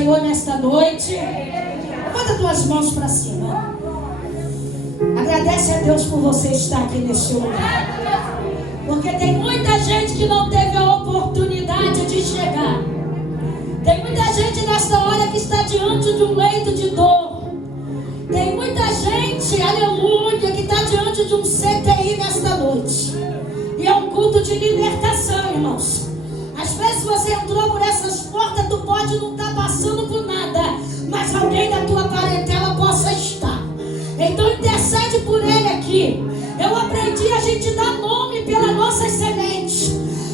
Senhor, nesta noite, levanta tuas mãos para cima. Agradece a Deus por você estar aqui neste lugar. Porque tem muita gente que não teve a oportunidade de chegar. Tem muita gente nesta hora que está diante de um leito de dor. Tem muita gente, aleluia, que está diante de um CTI nesta noite. E é um culto de libertação, irmãos. Às vezes você entrou por essas portas, tu pode não estar passando por nada, mas alguém da tua parentela possa estar. Então intercede por ele aqui. Eu aprendi a gente dar nome pelas nossas sementes.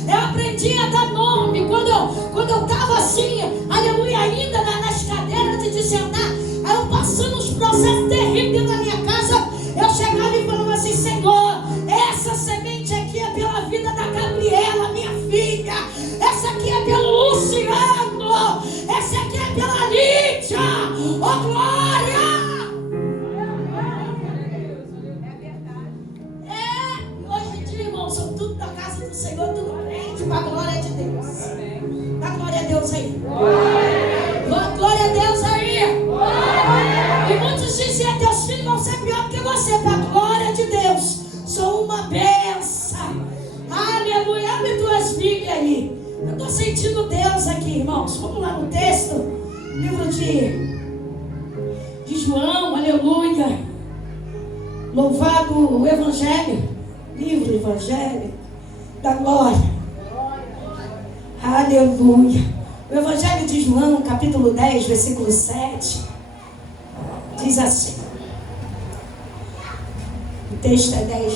Eu aprendi a dar nome. Quando eu estava assim, aleluia, ainda nas cadeiras de sentar, aí eu passando uns processos terríveis dentro da minha casa, eu chegava e falava assim: Senhor, essa semente aqui é pela vida da Gabriela, minha filha. Essa aqui é pelo Luciano. Essa aqui é pela Lídia. Oh, glória! Hoje em dia, irmãos, são tudo da casa do Senhor, tudo crente, para a glória de Deus. Dá glória a Deus aí. Glória a Deus aí. E muitos dizem: teus filhos vão ser pior que você, para a glória de Deus. Sou uma benção. Aleluia. Abre tuas Bíblias aí. Eu estou sentindo Deus aqui, irmãos. Vamos lá no texto. Livro de João, aleluia. Louvado o Evangelho. Livro Evangelho da Glória. Aleluia. O Evangelho de João, capítulo 10, versículo 7. Diz assim. O texto é 10,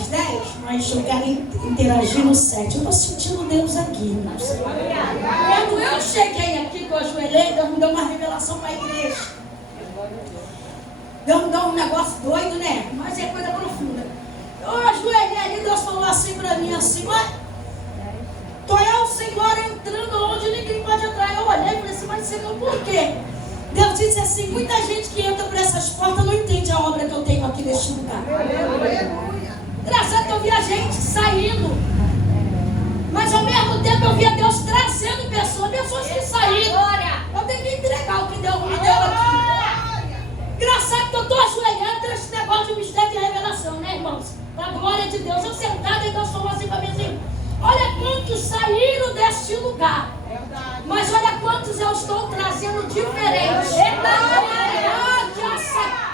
mas eu quero interagir no 7. Eu estou sentindo Deus aqui, irmãos. Quando eu cheguei aqui, que eu ajoelhei, Deus me deu uma revelação para a igreja. Deus me deu um negócio doido, né? Mas é coisa profunda. Eu ajoelhei ali, Deus falou assim para mim, assim: olha, tu é o Senhor entrando onde ninguém pode entrar. Eu olhei e falei assim: mas Senhor, por quê? Deus disse assim: muita gente que entra por essas portas não entende a obra que eu tenho aqui neste lugar. Engraçado que eu via gente saindo, mas ao mesmo tempo eu via Deus trazendo pessoas que saíram. Eu tenho que entregar o que Deus me deu aqui. Engraçado que eu estou ajoelhando nesse negócio de mistério de revelação, né, irmãos? Para a glória de Deus. Eu sentada e Deus falou assim para mim assim: olha quantos saíram deste lugar. Mas olha quantos eu estou trazendo diferentes.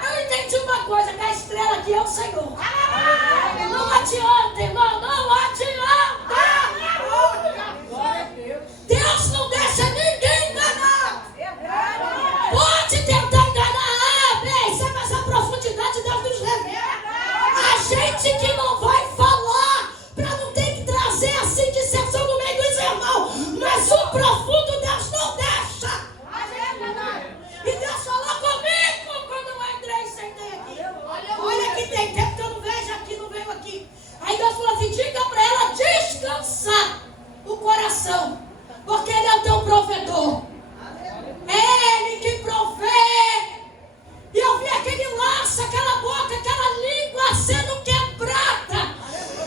Eu entendi uma coisa, que a estrela aqui é o Senhor. Não adianta, irmão, não adianta. Deus não deixa ninguém enganar. Pode tentar enganar, mas a profundidade Deus nos revela. A gente que não vai falar, para não ter que trazer assim dissensão no meio dos irmãos, mas o profundo Deus não deixa. E Deus falou comigo quando eu entrei e sentei aqui. Olha que tem tempo que eu não vejo aqui, não venho aqui. Aí Deus falou assim: diga para ela descansar o coração, porque Ele é o teu provedor. É Ele que provê. E eu vi aquele laço, aquela boca, aquela língua sendo quebrada.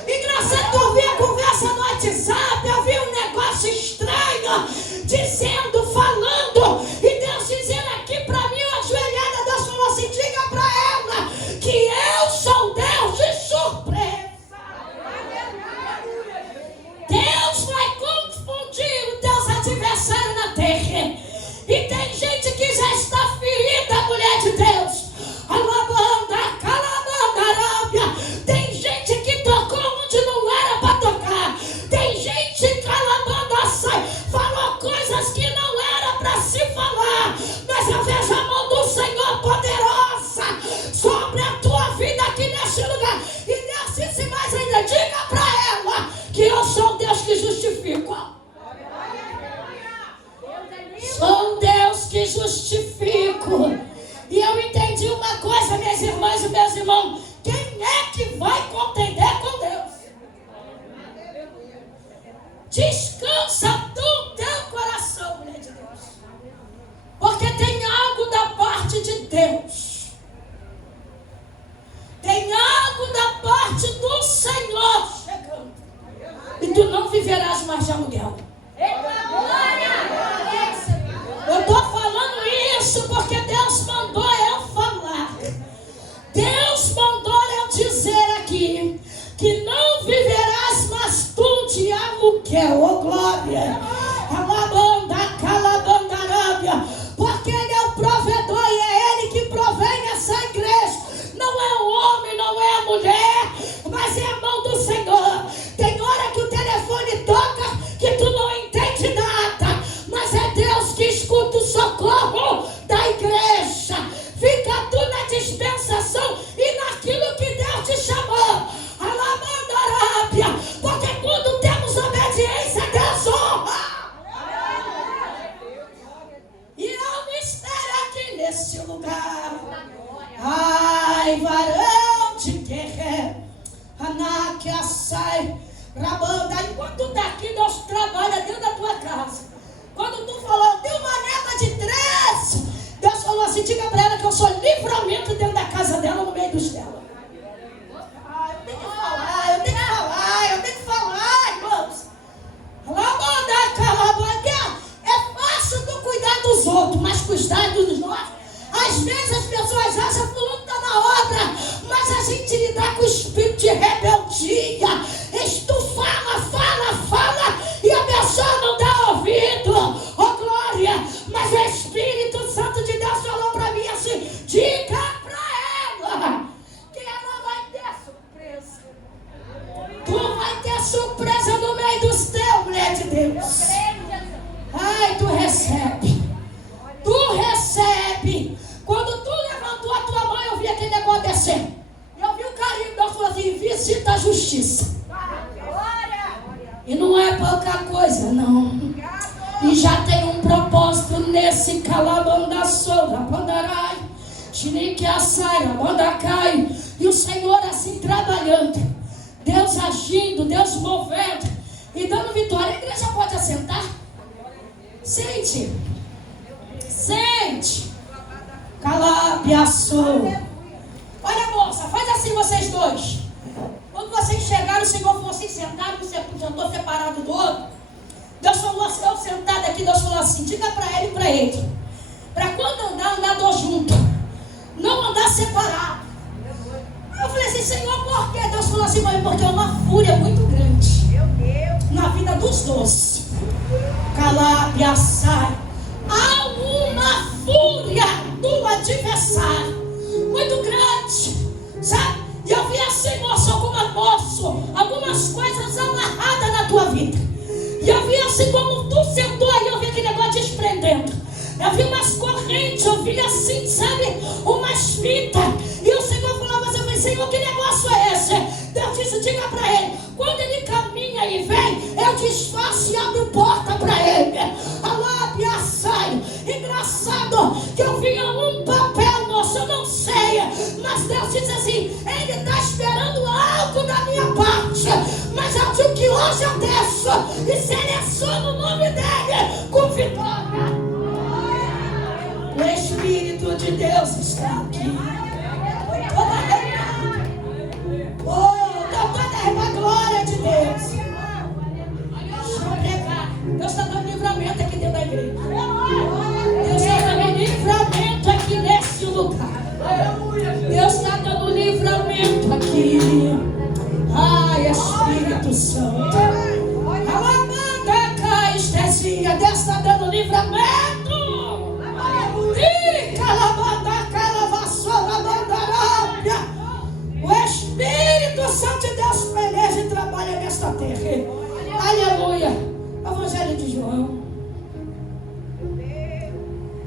Engraçado que eu vi a conversa no WhatsApp, eu vi um negócio estranho, dizendo, falando, e Deus dizendo aqui para mim, ajoelhada, Deus falou assim: diga para ela que eu sou Deus de surpresa. Deus vai confundir os teus adversários na terra. E tem gente que já está ferida, mulher de Deus. Alabanda, calabanda, arábia. Tem gente que tocou onde não era para tocar. Tem gente que calabanda sai, falou coisas que não era para se falar. Mas eu vejo a mão do Senhor poderosa sobre a tua vida aqui neste lugar. E Deus disse mais ainda: diga para ela que eu sou Deus que justifica. Sou Deus que justifico. E eu entendi uma coisa, minhas irmãs e meus irmãos: quem é que vai contender com Deus? Descansa do teu coração, mulher de Deus, porque tem algo da parte de Deus. Tem algo da parte do Senhor chegando. E tu não viverás mais de aluguel. Eu estou falando fiel, oh glória. Alabanda, calabandarábia, porque Ele é o provedor e é Ele que provém essa igreja. Não é o homem, não é a mulher, mas é a mão do Senhor. Tem hora que o telefone toca que tu não entende nada, mas é Deus que escuta o socorro da igreja. Fica tu na dispensação e naquilo que Deus te chamou. Alamandarábia, porque quando temos obediência, Deus honra. E há um mistério aqui nesse lugar. Ai, varão de guerra, Anáquia sai, Rabanda. Enquanto daqui Deus trabalha dentro da tua casa. Quando tu falou, tem uma neta de 3, Deus falou assim, diga para ela que eu sou livramento dentro da casa dela, no meio dos dela. Eu tenho que falar, irmãos. É fácil tu cuidar dos outros, mas cuidar dos nossos. Às vezes as pessoas acham que o fulano está na obra, mas a gente lidar com o espírito de rebeldia. Tu fala, e a pessoa não dá ouvido. Oh glória, mas o Espírito Santo de Deus falou para mim assim, diga para ela que ela vai ter surpresa. Tu vai ter surpresa no meio dos teus, mulher de Deus. Ai, tu recebe. Quando tu levantou a tua mão, eu vi aquele negócio descer. Eu vi o carinho, Deus falou assim, visita a justiça. E não é pouca coisa, não. E já tem um propósito nesse calabandassoura, pandarai, chiniquiaçaira, bandacai. E o Senhor assim trabalhando, Deus agindo, Deus movendo e dando vitória. A igreja pode assentar? Sente. Calabiaçu. Olha, moça, faz assim vocês dois. Quando vocês chegaram, o Senhor falou assim, sentaram, você sentou separado do outro. Deus falou assim, eu sentado aqui, Deus falou assim, diga para ele e para ele. Para quando andar dois juntos. Não andar separado. Eu falei assim, Senhor, por quê? Deus falou assim, mãe, porque é uma fúria muito grande. Meu Deus. Na vida dos dois. Calabiaçai. Há uma fúria do adversário muito grande, sabe? E eu vi assim, moço, algumas coisas amarradas na tua vida. E eu vi assim, como tu sentou aí, eu vi aquele negócio desprendendo. Eu vi umas correntes, eu vi assim, sabe? Umas fitas. E o Senhor falava assim, eu falei, Senhor, que negócio é esse? Deus disse, diga para ele, quando ele caminha e vem, eu desfaço e abro porta para ele. Alábia sai. Engraçado que eu vi um papel, moço, eu não sei, mas Deus disse assim, ele está esperando algo da minha parte, mas eu digo que hoje eu desço e seleciono o nome dele com vitória. O Espírito de Deus está aqui. A glória de Deus. Deixa eu pregar. Deus está dando livramento aqui dentro da igreja. Deus está dando livramento aqui nesse lugar. Deus está dando livramento aqui. Ai, Espírito Santo. Alamanda, caestesia. Deus está dando livramento. E calabanda, calavaçola, bandarábia. O Espírito Santo de Deus planeja e trabalha nesta terra. Aleluia. Evangelho de João,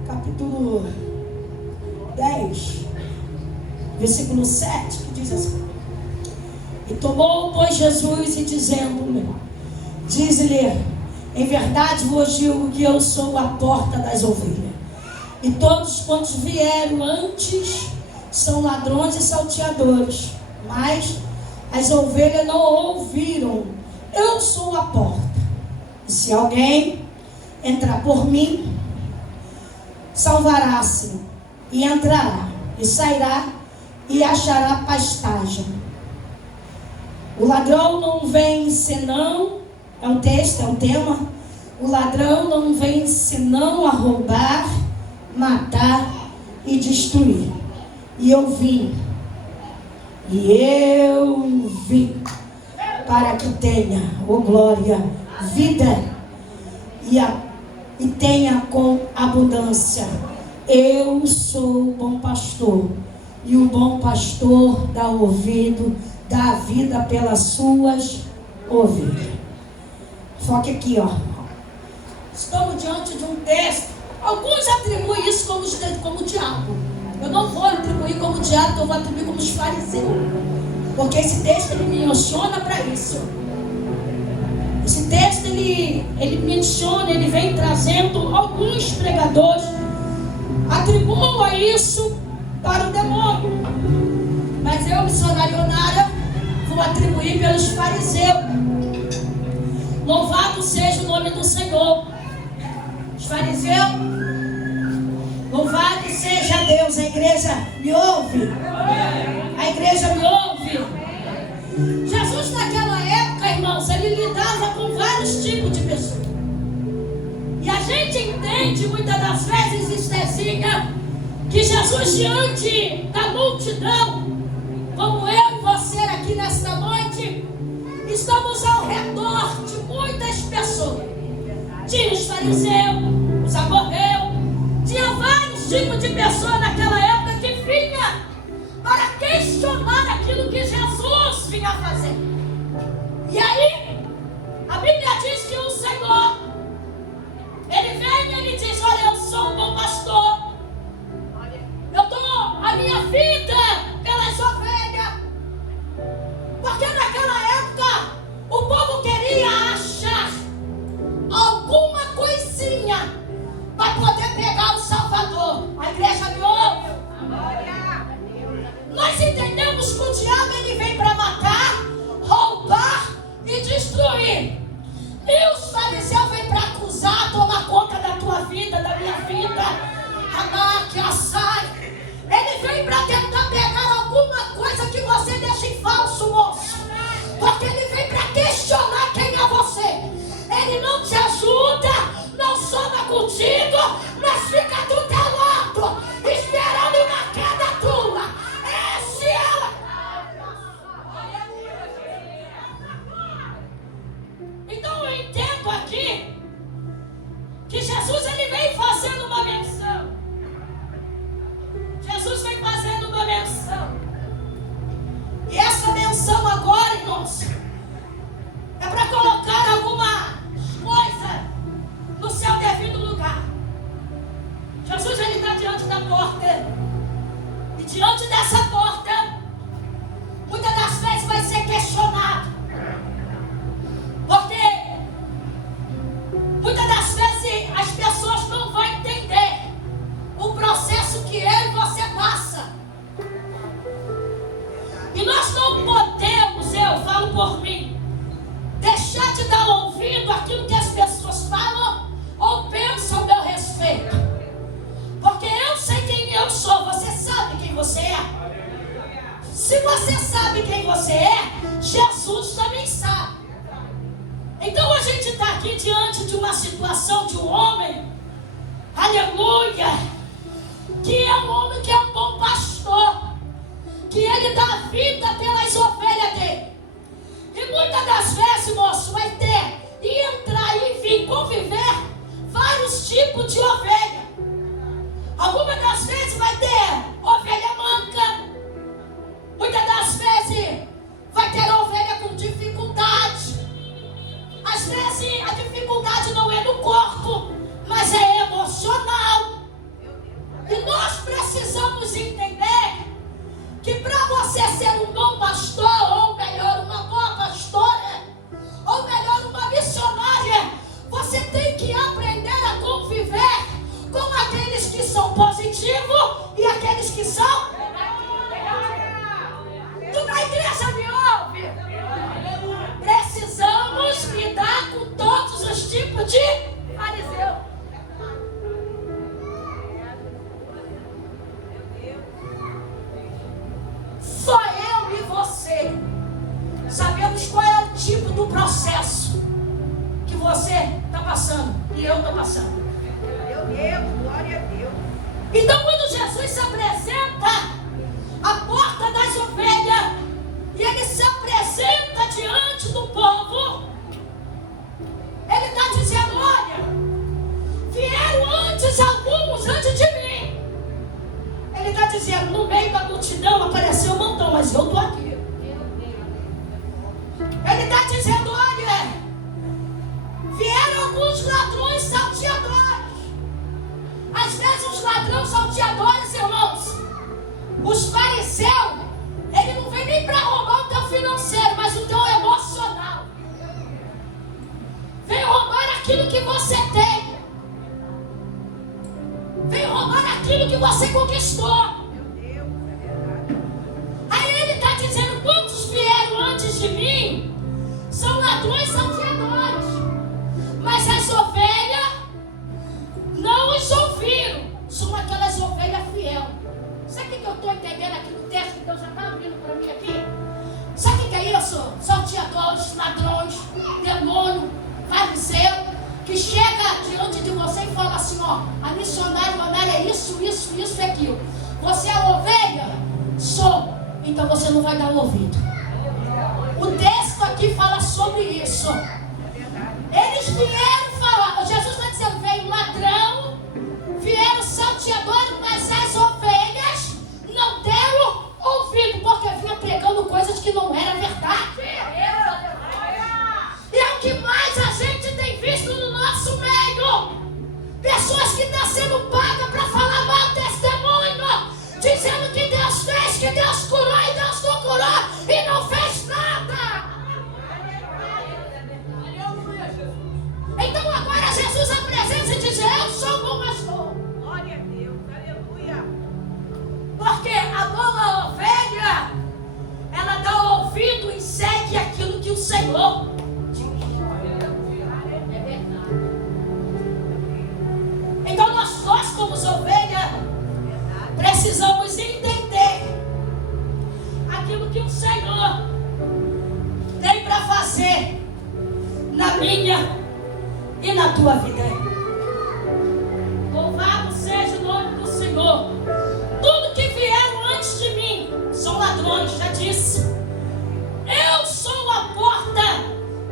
capítulo 10, versículo 7, que diz assim: e tomou, pois, Jesus e dizendo-lhe, diz-lhe, em verdade vos digo que eu sou a porta das ovelhas. E todos quantos vieram antes são ladrões e salteadores, mas as ovelhas não ouviram. Eu sou a porta. E se alguém entrar por mim, salvará-se e entrará e sairá e achará pastagem. O ladrão não vem senão, é um texto, é um tema, o ladrão não vem senão a roubar, matar e destruir. E eu vim para que tenha, oh glória, vida e tenha com abundância. Eu sou o bom pastor, e o bom pastor dá ouvido, dá vida pelas suas ovelhas. Foque aqui, ó. Estamos diante de um texto. Alguns atribuem isso como diabo. Eu não vou atribuir como diabo, eu vou atribuir como os fariseus. Porque esse texto ele me menciona para isso. Esse texto ele menciona, ele vem trazendo alguns pregadores atribuam isso para o demônio. Mas eu, missionária Onara, vou atribuir pelos fariseus. Louvado seja o nome do Senhor. Os fariseus, louvado seja Deus. A igreja me ouve? A igreja me ouve? Jesus naquela época, irmãos, ele lidava com vários tipos de pessoas. E a gente entende muitas das vezes, Estezinha, que Jesus diante da multidão, como eu e você aqui nesta noite, estamos ao redor de muitas pessoas. Tinha os fariseus, os amorreus, tinha vários tipos de pessoas naquela época que vinha para questionar aquilo que Jesus vinha fazer. E aí, a Bíblia diz que o Senhor, ele vem e ele diz: olha, eu sou um bom pastor, eu dou a minha vida pelas ovelhas. Porque naquela época o povo queria achar alguma coisinha para poder pegar o Salvador. A igreja me ouve? Nós entendemos que o diabo ele vem para matar, roubar e destruir. E os fariseus vêm para acusar, tomar conta da tua vida, da minha vida. Amar, que assai. Ele vem para tentar pegar alguma coisa que você deixa em falso, moço. Porque ele vem para questionar quem é você. Ele não te ajuda, não soma contigo, mas fica do teu lado, esperando uma queda tua. Esse é. Então eu entendo aqui que Jesus ele vem fazendo uma menção. Jesus vem fazendo uma menção. E essa menção agora, irmãos, é para colocar alguma coisa no seu devido lugar. Jesus ele está diante da porta. E diante dessa porta, muitas das vezes vai ser questionado. Porque muitas das vezes as pessoas não vão entender o processo que eu e você passa. E nós não podemos, eu falo por mim, deixar de dar ouvido àquilo que as pessoas falam ou pensam ao meu respeito. Porque eu sei quem eu sou, você sabe quem você é. Se você sabe quem você é, Jesus também sabe. Então a gente está aqui diante de uma situação de um homem, aleluia, que é um homem que é um bom pastor, que ele dá vida pelas ovelhas dele. E muitas das vezes, moço, vai ter e entrar e vir conviver vários tipos de ovelha. Algumas das vezes vai ter ovelha manca. Muitas das vezes vai ter ovelha com dificuldade. Às vezes a dificuldade não é no corpo, mas é emocional. E nós precisamos entender que para você ser um bom pastor, ou melhor, uma boa pastora, ou melhor, uma missionária, você tem que aprender a conviver com aqueles que são positivos e aqueles que são. Tu na igreja me ouve? Precisamos lidar com todos os tipos de fariseu. Só eu e você sabemos qual é o tipo do processo que você está passando e eu estou passando. Meu Deus, glória a Deus. Então quando Jesus se apresenta dizendo, no meio da multidão apareceu um montão, mas eu estou aqui. Ele está dizendo, olha, vieram alguns ladrões salteadores. Às vezes os ladrões salteadores, irmãos, os fariseus, ele não vem nem para roubar o teu financeiro, mas o teu emocional. Vem roubar aquilo que você tem. Vem roubar aquilo que você conquistou. Aí ele está dizendo, quantos vieram antes de mim são ladrões salteadores, mas as ovelhas não os ouviram. São aquelas ovelhas fiel. Sabe o que eu estou entendendo aqui no texto que Deus já está abrindo para mim aqui? Sabe o que é isso? Salteadores, ladrões, demônio, fariseu, que chega diante de você e fala assim, ó, a missionária é isso e aquilo. Você é ovelha? Sou. Então você não vai dar o ouvido. O texto aqui fala sobre isso. Eles vieram falar, Jesus está dizendo, veio ladrão, vieram salteadores, mas as ovelhas não deram ouvido, porque vinha pregando coisas que não eram verdade. E é o que mais a gente tem visto no nosso meio. Pessoas que estão sendo pagas para falar mau testemunho, dizendo que Deus fez, que Deus curou e Deus não curou e não fez nada. Então agora Jesus apresenta e diz, eu sou o bom pastor. Glória a Deus, aleluia. Porque a boa ovelha, ela dá ouvido e segue aquilo que o Senhor diz. É verdade. Então nós como ovelha, precisamos entender aquilo que o Senhor tem para fazer na minha e na tua vida. Louvado seja o nome do Senhor. Tudo que vieram antes de mim são ladrões, já disse. Eu sou a porta,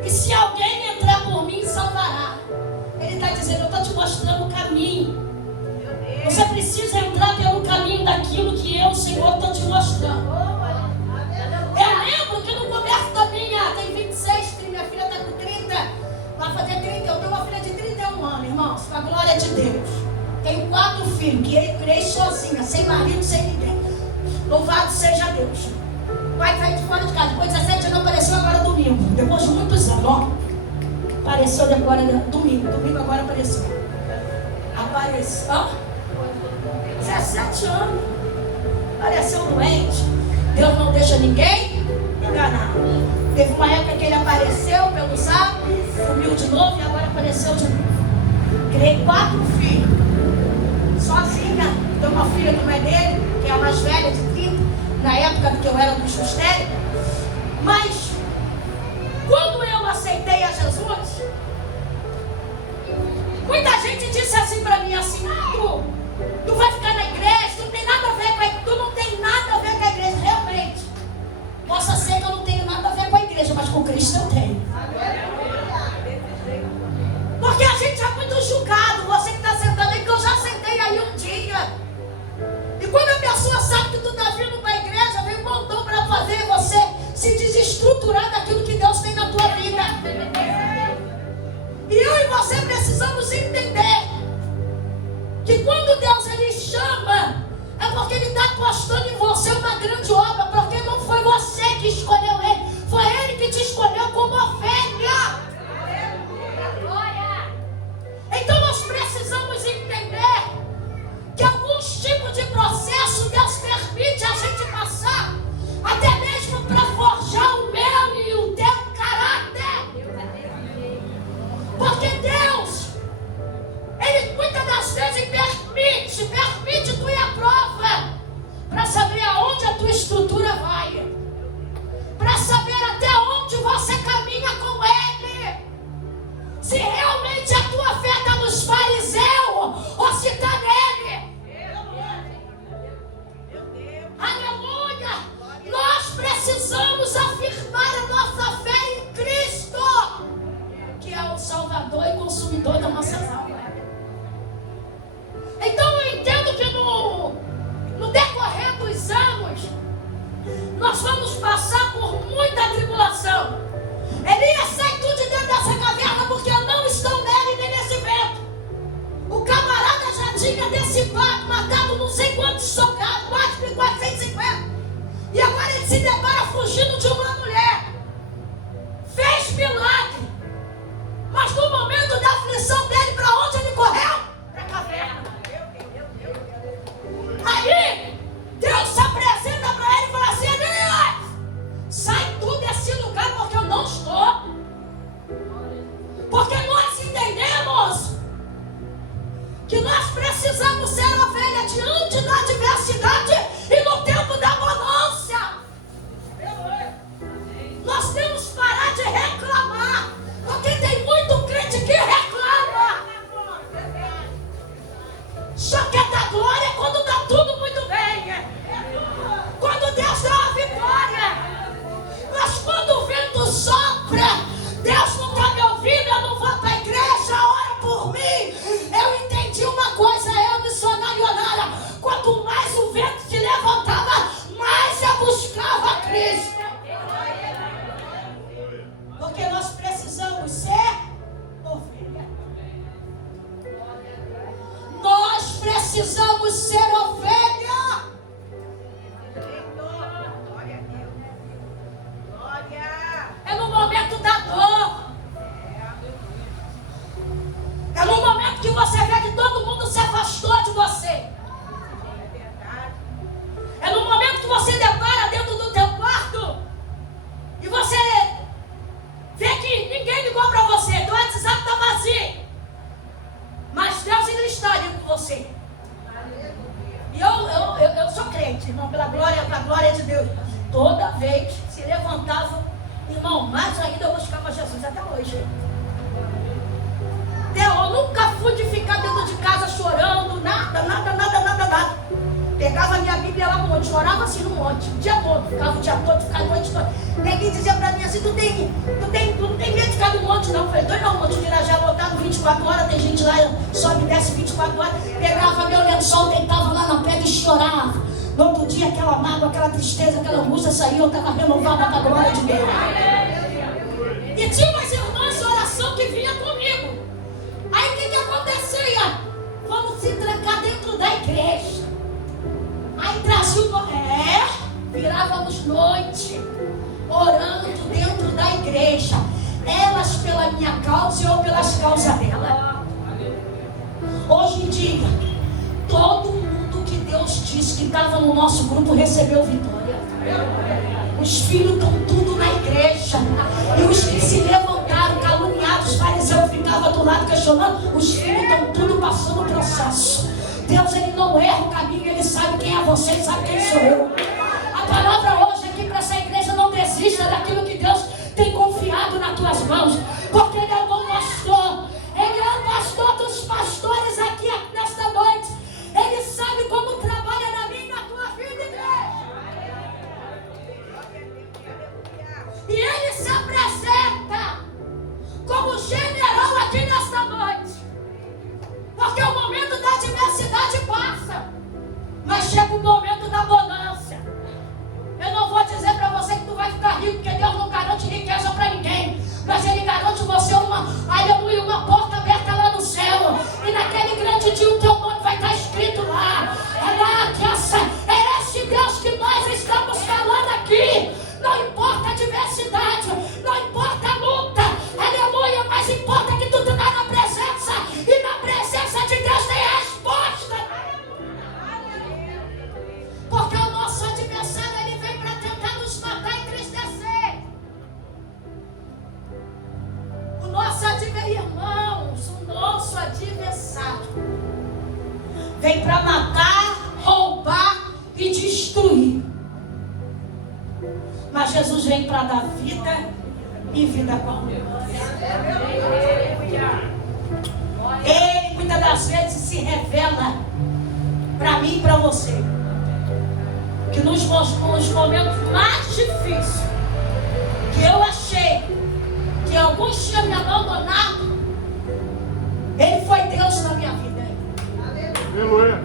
e se alguém entrar por mim, salvará. Ele está dizendo, eu estou te mostrando o caminho. Você precisa entrar pelo caminho daquilo que eu, Senhor, estou te mostrando. Eu lembro que no começo da minha, tem 26, minha filha está com 30, vai fazer 30, eu tenho uma filha de 31 anos, irmãos, com a glória de Deus. Tenho 4 filhos, que eu criei sozinha, sem marido, sem ninguém. Louvado seja Deus. O pai está de fora de casa, depois de 17 anos, apareceu agora domingo, depois de muitos anos, ó. Apareceu agora, domingo agora apareceu. Apareceu, ó. 17 anos, apareceu doente. Deus não deixa ninguém enganar. Teve uma época que ele apareceu pelo zap, sumiu de novo e agora apareceu de novo. Criei 4 filhos, sozinha. Tenho uma filha que não é dele, que é a mais velha, de 30, na época que eu era do ministério. Mas, quando eu aceitei a Jesus, muita gente disse assim para mim, assim, tu vai ficar na igreja, tu não tem nada a ver com a igreja, tu não tem nada a ver com a igreja. Realmente, possa ser que eu não tenho nada a ver com a igreja, mas com Cristo eu tenho. Porque a gente é muito julgado, você que está sentado aí, que eu já sentei aí um dia. E quando a pessoa sabe que tu está vindo para a igreja, vem um montão para fazer você se desestruturar daquilo que Deus tem na tua vida. E eu e você precisamos entender que quando Deus ele chama, é porque ele está apostando em você uma grande obra, porque não foi você que escolheu ele, foi ele que te escolheu como ovelha. Então nós precisamos entender que alguns tipos de processo Deus permite a gente passar, até mesmo para forjar o meu e o teu caráter. Porque Deus, ele muitas das vezes permite tu ir à prova, para saber aonde a tua estrutura vai, para saber até onde você caminha com ele, se realmente a tua fé está nos fariseus ou se está nele. da adversidade e no tempo da bonança. Nós temos que parar de reclamar, porque tem muito crente que reclama. Só quer dar glória quando está tudo muito bem, quando Deus dá a vitória. Mas quando o vento sopra, Deus não está me ouvindo, eu não vou para a igreja, ora por mim. Eu entendi uma coisa, eu missionário Onara, quanto mais o vento se levantava, mais eu buscava Cristo. Porque nós precisamos ser ovelha. Nós precisamos ser ovelha. É no momento da dor. É no momento que você vê que todo mundo se afastou de você. É no momento que você depara dentro do teu quarto e você vê que ninguém ligou para você, teu WhatsApp está vazio. Mas Deus ainda está ali com você. E eu sou crente, irmão, pela glória de Deus. Toda vez se levantava, irmão, mais ainda eu buscava Jesus até hoje. Eu nunca fui de ficar dentro de casa chorando, nada. Pegava a minha Bíblia lá no monte, chorava assim no monte, o dia todo, ficava o dia todo, ficava a noite toda. Ninguém dizia pra mim assim, tu não tem medo de ficar no monte não. Eu falei, dois não, o monte de Irajá lotado 24 horas, tem gente lá, sobe e desce 24 horas. Pegava meu lençol, deitava lá na pedra e chorava. No outro dia aquela mágoa, aquela tristeza, aquela angústia saiu, eu estava renovada para a glória de Deus. E tinha umas irmãs de oração que vinha comigo. Aí o que acontecia? Vamos se trancar dentro da igreja. Aí trazia virávamos noite, orando dentro da igreja. Elas pela minha causa e eu pelas causas dela. Hoje em dia, todo mundo que Deus disse que estava no nosso grupo recebeu vitória. Os filhos estão tudo na igreja. E os que se levantaram, caluniados, fariseus ficavam do lado questionando. Os filhos estão tudo passando o processo. Deus, Ele não erra o caminho, Ele sabe quem é você e sabe quem sou eu. A palavra hoje aqui para essa igreja: não desista daquilo que Deus tem confiado nas tuas mãos. Porque Ele é o bom pastor. Ele é o pastor dos pastores aqui nesta noite. Ele sabe como trabalha na minha e na tua vida, igreja. E Ele se apresenta como general aqui nesta noite. Porque o momento da adversidade passa, mas chega o momento da bonança. Eu não vou dizer para você que tu vai ficar rico, porque Deus não garante riqueza para ninguém. Mas Ele garante você uma porta aberta lá no céu. E naquele grande dia o teu nome vai estar escrito lá. É esse Deus que nós estamos falando aqui. Não importa a adversidade, não importa a luta, aleluia, mas importa que tu está na presença. E na presença de Deus tem a resposta. Porque o nosso adversário, ele vem para tentar nos matar e entristecer. O nosso adversário vem para matar, roubar e destruir. Mas Jesus vem para dar vida e vida com abundância. Ele muitas das vezes se revela para mim e para você, que nos momentos mais difíceis, que eu achei que alguns tinham me abandonado, Ele foi Deus na minha vida. Aleluia.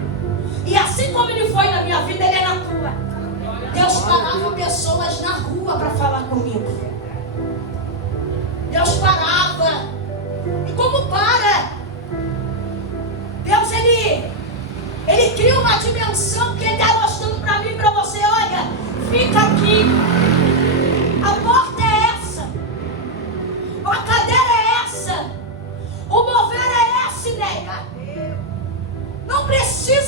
E assim como Ele foi na minha vida, Ele é na tua. Deus parava pessoas na rua para falar comigo. Deus parava. E como para? Deus, Ele cria uma dimensão que Ele está mostrando para mim e para você. Olha, fica aqui. A porta é essa. A cadeira é essa. O mover é esse, nega. Não precisa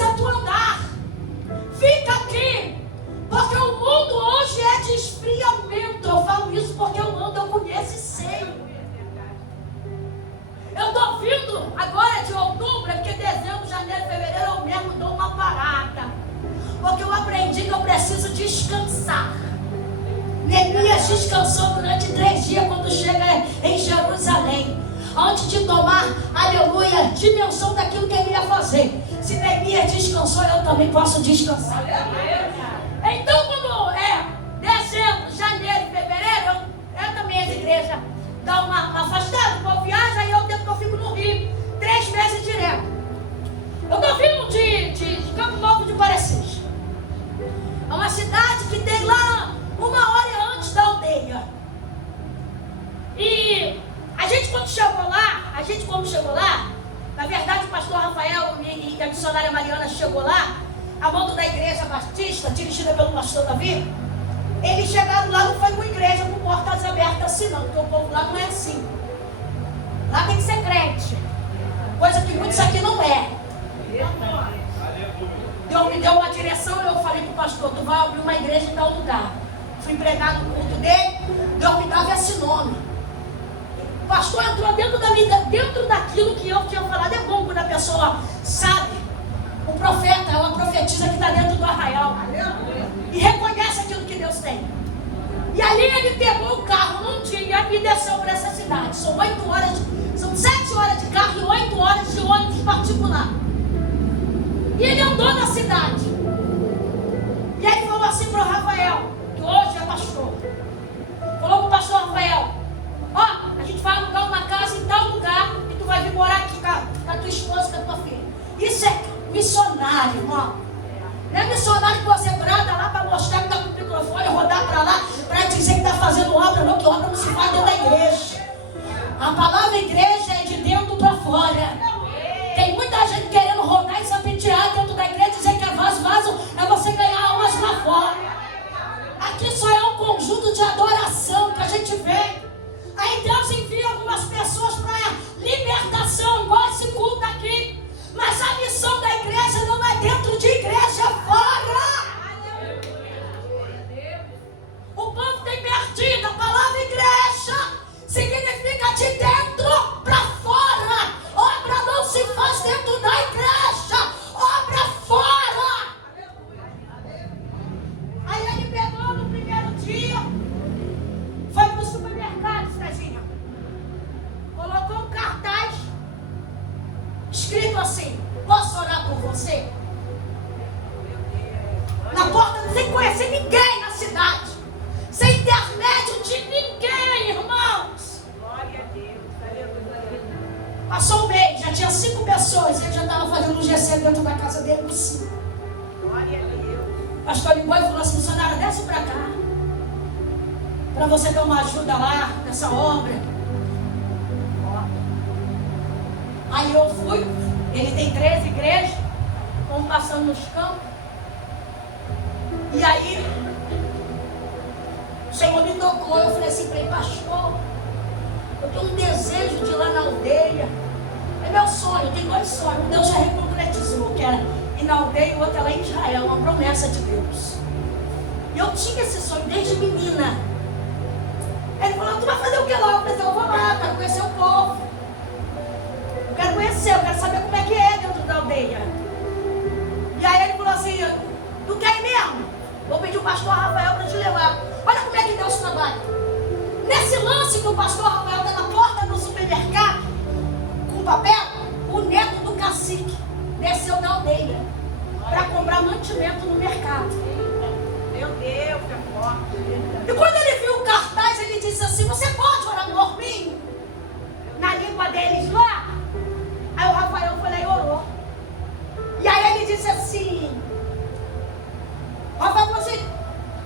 preciso descansar. Neemias descansou durante 3 dias quando chega em Jerusalém, antes de tomar, aleluia, dimensão daquilo que ele ia fazer. Se Neemias descansou, eu também posso descansar. Então, quando é dezembro, janeiro e fevereiro, eu também, as igrejas dão uma afastada, o povo viaja, e eu tempo que eu fico no Rio, 3 meses direto. Eu estou vindo de Campo Novo de Parecis. É uma cidade que tem lá 1 hora antes da aldeia. E a gente quando chegou lá, na verdade o pastor Rafael e a missionária Mariana chegou lá, a mando da igreja batista, dirigida pelo pastor Davi. Eles chegaram lá, não foi com igreja com portas abertas assim não, porque o povo lá não é assim. Lá tem que ser crente, coisa que muitos aqui não é. Deus me deu uma direção e eu falei para o pastor, tu vai abrir uma igreja em tal lugar. Fui pregar no culto dele, Deus me dava esse nome. O pastor entrou dentro daquilo que eu tinha falado. É bom quando a pessoa sabe, o profeta, ela profetiza que está dentro do arraial e reconhece aquilo que Deus tem. E ali ele pegou o carro num dia e desceu para essa cidade. São 7 horas de carro e 8 horas de ônibus particular. E ele andou na cidade. E aí falou assim para o Rafael, que hoje é pastor. Falou para o pastor Rafael: ó, a gente vai alugar uma casa em tal lugar e tu vai vir morar aqui com a tua esposa e com a tua filha. Isso é missionário, irmão. Não é missionário que você brada lá para mostrar que está com o microfone, rodar para lá para dizer que está fazendo obra, não, que obra não se faz dentro da igreja. A palavra igreja é de dentro para fora. Tem muita gente querendo rodar e sapetear dentro da igreja, dizer que é vaso é você ganhar almas lá fora. Aqui só é um conjunto de adoração que a gente vem. Aí Deus envia algumas pessoas para libertação, igual esse culto aqui. Mas a missão da igreja não é dentro de igreja, é fora. O povo tem perdido a palavra igreja. Significa de dentro para fora. Obra não se faz dentro da igreja. Obra fora. Aí ele pegou no primeiro dia, foi para o supermercado, Cezinha. Colocou um cartaz escrito assim: posso orar por você? Na porta, sem conhecer ninguém na cidade, sem intermédio de ninguém, irmãos. Glória a Deus. Passou um mês, já tinha 5 pessoas, ele já estava fazendo um GC dentro da casa dele com 5. Glória a Deus. O pastor ligou e falou assim: missionária, desce para cá, para você dar uma ajuda lá nessa obra. Aí eu fui, ele tem 13 igrejas, vamos passando nos campos. E aí o Senhor me tocou, eu falei assim para ele: pastor, eu tenho um desejo de ir lá na aldeia. É meu sonho, eu tenho 2 sonhos. Um Deus já reconcretizou, que era ir na aldeia, e o outro é lá em Israel, uma promessa de Deus. E eu tinha esse sonho desde menina. Ele falou: tu vai fazer o que lá? Eu falei: eu vou lá, quero conhecer o povo. Eu quero conhecer, eu quero saber como é que é dentro da aldeia. E aí ele falou assim: tu quer ir mesmo? Vou pedir o pastor Rafael para te levar. Olha como é que Deus trabalha. Nesse lance que o pastor Rafael está na porta do supermercado, com papel, o neto do cacique desceu da aldeia para comprar mantimento no mercado. Meu Deus, que forte. E quando ele viu o cartaz, ele disse assim: você pode orar por mim? Na língua deles lá. Aí o Rafael foi lá e orou. E aí ele disse assim: Rafael falou assim: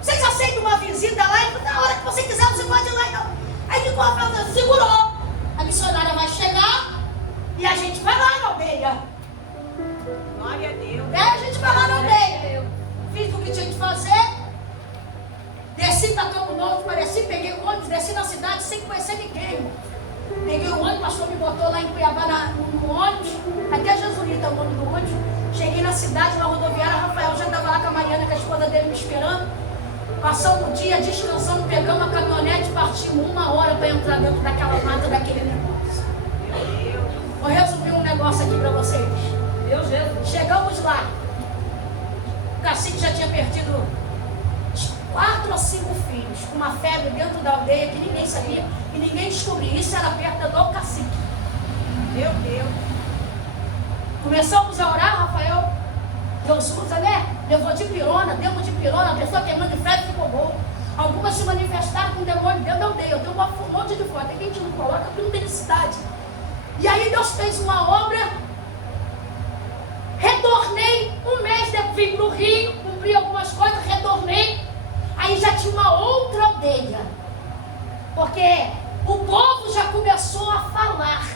vocês aceitam uma visita lá? E na hora que você quiser, você pode ir lá. Então. Aí o Rafael segurou. A missionária vai chegar e a gente vai lá na aldeia. Glória a Deus. Aí a gente vai lá na aldeia. Fiz o que tinha que fazer. Desci para Campo Novo, peguei o ônibus, desci na cidade sem conhecer ninguém. Peguei o ônibus, o pastor me botou lá em Cuiabá no ônibus, até Jesuíta, o nome do ônibus. Cheguei na cidade, na rodoviária, Rafael já estava lá com a Mariana, com a esposa dele, me esperando. Passamos o dia descansando, pegamos a caminhonete e partimos 1 hora para entrar dentro daquela mata, daquele negócio. Vou resumir um negócio aqui para vocês. Chegamos lá. O cacique já tinha perdido 4 ou 5 filhos, com uma febre dentro da aldeia que ninguém sabia e ninguém descobria. Isso era perto do cacique. Meu Deus. Começamos a orar, Rafael. Deus usa, né? Levou de pirona, demos de pirona, a pessoa queimando de febre ficou boa. Algumas se manifestaram com demônio dentro da aldeia. Eu tenho um monte de foto. Tem gente que não coloca porque não tem necessidade. E aí Deus fez uma obra. Retornei um mês, vim para o Rio, cumpri algumas coisas, retornei. Aí já tinha uma outra aldeia. Porque o povo já começou a falar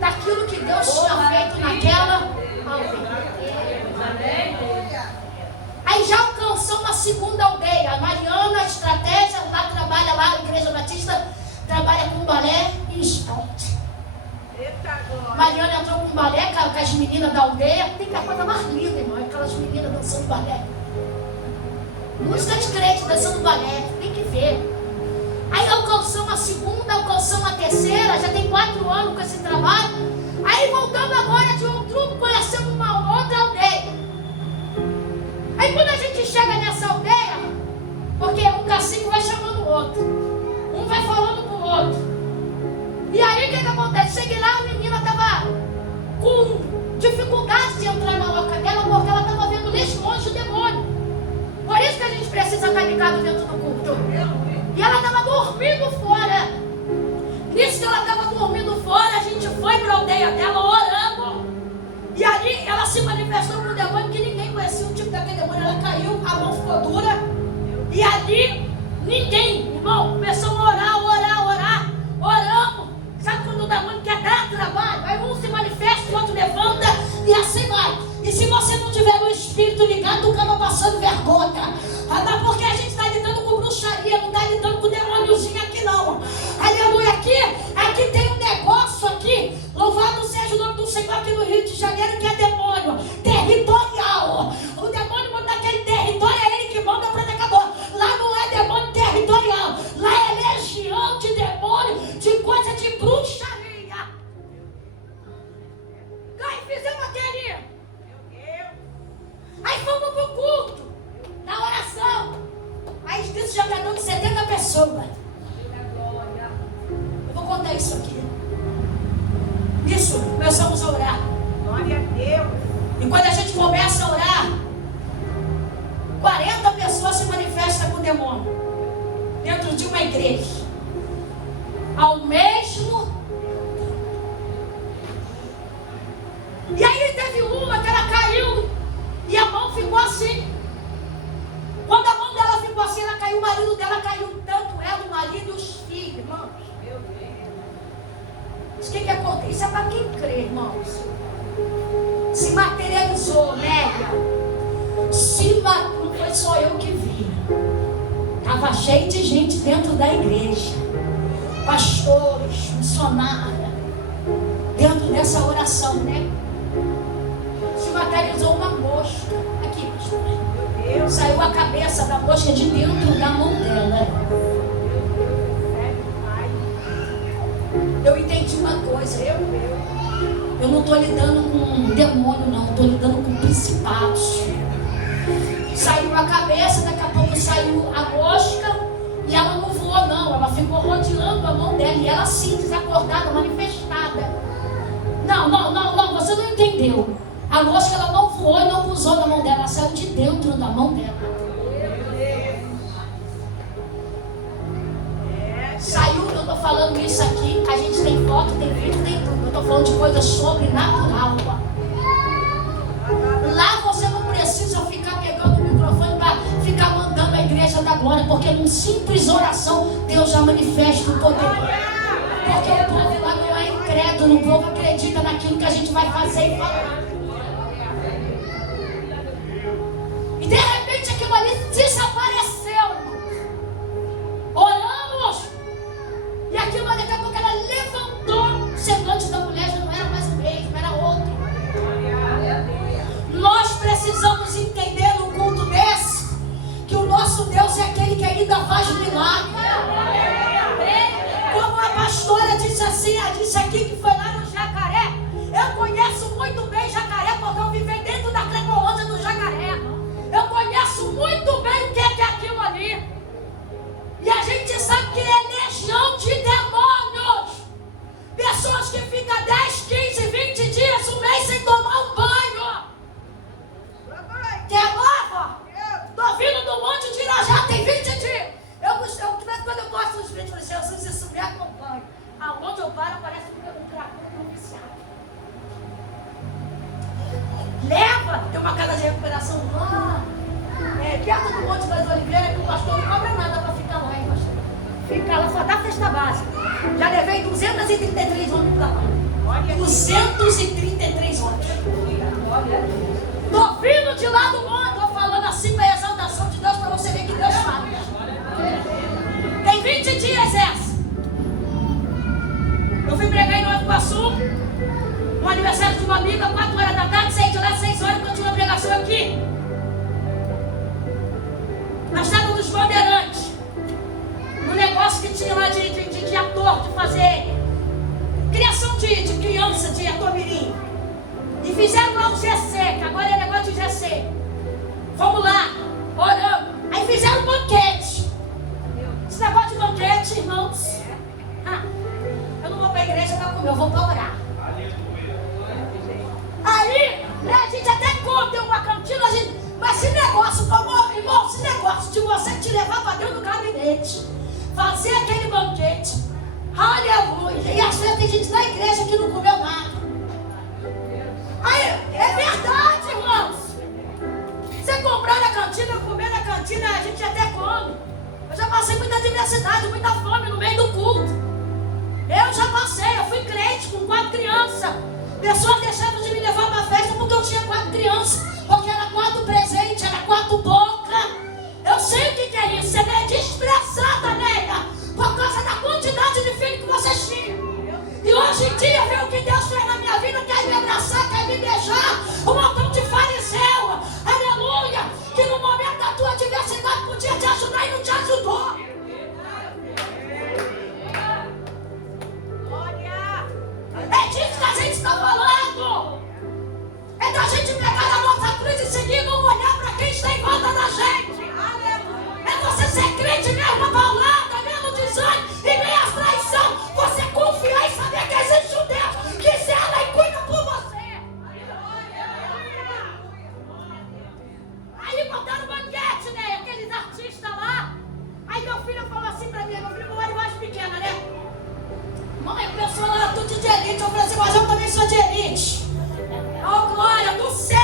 daquilo que Deus tinha feito naquela aldeia. Aí já alcançou uma segunda aldeia. A Mariana, a estratégia, lá trabalha lá, a Igreja Batista, trabalha com balé e esporte. Mariana entrou com balé com as meninas da aldeia. Tem que a coisa mais linda, irmão, aquelas meninas dançando balé. Música de crente dançando balé, tem que ver. Aí alcançamos a segunda, alcançamos a terceira, já tem 4 anos com esse trabalho. Aí voltamos agora de outubro, conhecemos uma outra aldeia. Aí quando a gente chega nessa aldeia, porque um cacique vai chamando o outro, um vai falando com o outro. E aí o que acontece? Cheguei lá, a menina estava com dificuldade de entrar na oca dela, porque ela estava vendo de longe o demônio. Por isso que a gente precisa estar ligado dentro do culto. E ela estava dormindo fora. Nisso que ela estava dormindo fora, a gente foi para a aldeia dela orando. E ali ela se manifestou com um demônio que ninguém conhecia o tipo daquele demônio. Ela caiu, a mão ficou dura. E ali ninguém, irmão, começou a orar. Oramos. Sabe quando o demônio quer dar trabalho? Aí um se manifesta, o outro levanta e assim vai. E se você não tiver o espírito ligado, acaba passando vergonha. Mas porque a gente está lidando com bruxaria, não está lidando com demôniozinho aqui não. Aleluia, aqui tem um negócio aqui. Louvado seja o nome do Senhor aqui no Rio de Janeiro, que é demônio territorial. O demônio manda naquele território, é ele que manda para acabou. Lá não é demônio territorial. Lá é legião de demônio, de coisa de bruxaria. Aí fizemos aquele. Aí fomos pro culto, na oração. Aí isso já está dando 70 pessoas. Eu vou contar isso aqui. Isso, começamos a orar. Glória a Deus. E quando a gente começa a orar, 40 pessoas se manifestam com o demônio dentro de uma igreja. Ao mesmo. E aí teve uma que ela caiu e a mão ficou assim. Quando a mão dela ficou assim, ela caiu, o marido dela caiu, tanto ela, o marido e os filhos, irmãos. Meu Deus. O que acontece? Isso é para quem crê, irmãos. Se materializou, Nélia. Não foi só eu que vi. Estava cheio de gente dentro da igreja. Pastores, missionários. Dentro dessa oração, né? Se materializou uma mosca. Aqui, pastor. Saiu a cabeça da mosca de dentro da mão dela. Eu entendi uma coisa. Eu não estou lidando com demônio, não. Estou lidando com principados. Saiu a cabeça, daqui a pouco saiu a mosca. E ela não voou, não. Ela ficou rodeando a mão dela. E ela assim, desacordada, manifestada. Não, você não entendeu. A mosca ela não voou e não pousou na mão dela. Ela saiu de dentro da mão dela. Saiu, eu estou falando isso aqui. A gente tem foto, tem vídeo, tem tudo. Eu estou falando de coisa sobrenatural. Lá você não precisa ficar pegando o microfone para ficar mandando a igreja da glória. Porque num simples oração, Deus já manifesta o poder. Porque o povo lá não é incrédulo. O povo acredita naquilo que a gente vai fazer e falar. E de repente aquilo ali desapareceu. Oramos. E aquilo ali, daqui a pouco ela levantou. O semblante da mulher já não era mais o mesmo, era outro. Nós precisamos entender no culto desse que o nosso Deus é aquele que ainda faz milagre. Como a pastora disse assim, ela disse aqui que foi lá no Jacaré. Eu conheço muito bem Jacaré. perto do Monte das Oliveiras, que o pastor não cobra nada para ficar lá, hein, pastor? Fica lá só dá festa básica. Já levei 233 ônibus para lá. 233 ônibus. Tô vindo de lá do monte, tô falando assim para a exaltação de Deus, para você ver que Deus fala. Tem 20 dias essa. Eu fui pregar em Nova Iguaçu, no aniversário de uma amiga, 4 horas da tarde, saí de lá 6 horas, porque eu tinha uma pregação aqui. Na estrada dos Bandeirantes. No negócio que tinha lá de ator, de fazer criação de criança, de ator mirim. E fizeram lá um GC, que agora é negócio de GC. Vamos lá, oramos. Aí fizeram um banquete. Esse negócio de banquete, irmãos. Eu não vou para a igreja para comer, eu vou para orar. Aí, a gente até come, tem uma cantina, mas esse negócio, irmão, esse negócio de você te levar para dentro do gabinete, fazer aquele banquete, aleluia, e às vezes tem gente na igreja que não comeu nada. Aí, é verdade, irmãos. Você comprar na cantina, comer na cantina, a gente até come. Eu já passei muita diversidade, muita fome no meio do culto. Eu já passei, eu fui crente com 4 crianças. Pessoas deixavam de me levar para a festa porque eu tinha 4 crianças. Porque era 4 presentes, era 4 bocas. Eu sei o que é isso, você é desgraçada, nega, por causa da quantidade de filhos que vocês tinham. E hoje em dia, ver o que Deus fez na minha vida, quer me abraçar, quer me beijar. Um montão de fariseu, aleluia, que no momento da tua adversidade podia te ajudar e não te ajudou. É disso que a gente está falando. É da gente pegar a nossa cruz e seguir, não olhar para quem está em volta da gente. É você ser crente mesmo, paulada, mesmo desânimo e meia traição. Você confiar e saber que existe um Deus que zela e cuida por você. Aí botaram banquete, né? Aqueles artistas lá. Aí meu filho falou assim para mim, meu filho não era mais pequena, né? Mãe, o pessoal era tudo de elite. Eu falei assim, mas eu também sou de elite. Oh, glória do céu!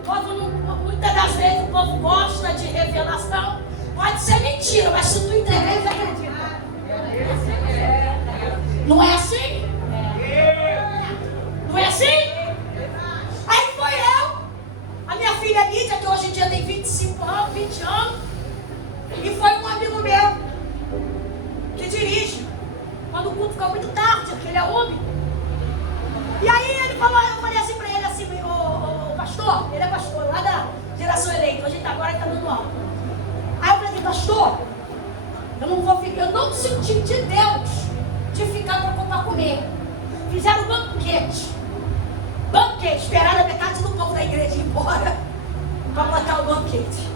O povo não, muitas das vezes o povo gosta de revelação. Pode ser mentira, mas se tu entregar, eles acreditam. Não é assim? Não é assim? Aí foi eu, a minha filha Lídia, que hoje em dia tem 25 anos, 20 anos, e foi um amigo meu que dirige, quando o culto ficou muito tarde, porque ele é homem. E aí ele falou, eu falei assim pra ele, assim, o pastor, ele é pastor lá da geração eleita, hoje agora ele tá dando aula. Aí eu falei assim, pastor, eu não senti de Deus de ficar para comer. Fizeram banquete, esperaram a metade do povo da igreja ir embora para botar o banquete.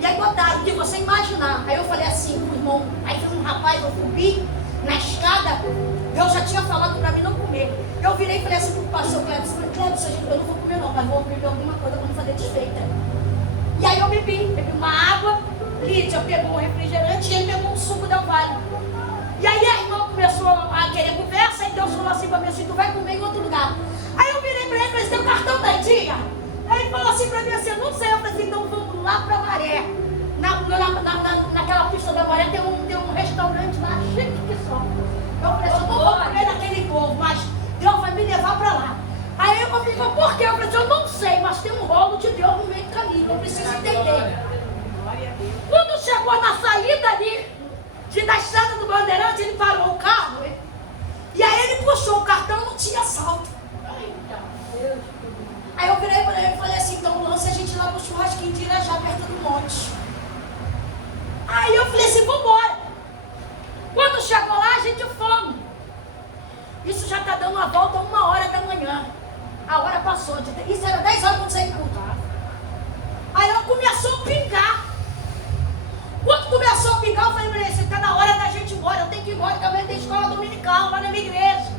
E aí botaram o que você imaginar. Aí eu falei assim pro irmão, aí foi um rapaz, eu subi na escada, Deus já tinha falado para mim não comer. Eu virei e falei assim pro pastor Cleber, eu não vou comer não, mas vou beber alguma coisa para não fazer desfeita. E aí eu bebi uma água, Lídia pegou um refrigerante e ele pegou um suco Del Valle. E aí a irmã começou a querer conversa e Deus falou assim para mim assim, tu vai comer em outro lugar. Aí eu virei para ele e falei, tem o cartão da tia? Aí ele falou assim para mim assim, eu não sei. Eu falei assim, então vamos lá para Maré. Naquela pista da Maré tem um restaurante lá, chique que só. Eu falei assim, eu não vou comer naquele povo, mas Deus vai me levar para lá. Aí eu falei, por quê? Eu falei assim, eu não sei, mas tem um rolo de Deus no meio do caminho, eu preciso entender. Quando chegou na saída ali, da estrada do Bandeirante, ele parou o carro, e aí ele puxou o cartão, não tinha saldo. Aí eu virei para ele e falei assim, então lance a gente lá pro churrasquinho de Irajá, perto do monte. Aí eu falei assim, vambora. Quando chegou lá, a gente fomos. Isso já está dando uma volta a 1h da manhã. A hora passou, isso era 10 horas quando saí do culto. Aí ela começou a pingar. Quando começou a pingar, eu falei para ele, está na hora da gente ir embora, eu tenho que ir embora, que amanhã tem escola dominical lá na minha igreja.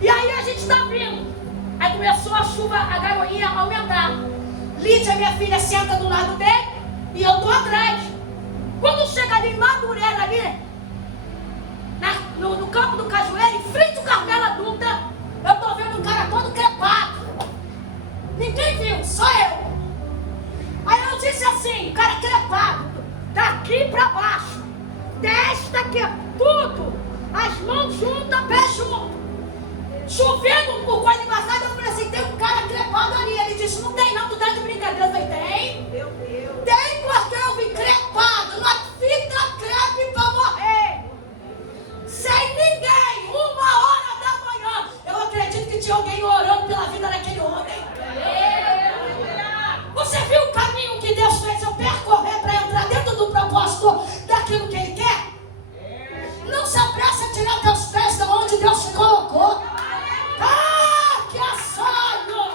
E aí a gente está vindo. Aí começou a chuva, a garoinha a aumentar. Lídia, minha filha, senta do lado dele e eu estou atrás. Quando chega ali em Madureira, ali, no campo do Cajueiro, em frente ao Carmela Dutra, eu estou vendo um cara todo crepado. orando pela vida daquele homem. Você viu o caminho que Deus fez eu percorrer para entrar dentro do propósito daquilo que Ele quer? Não se apressa a tirar teus pés de onde Deus te colocou. Ah, que sonho!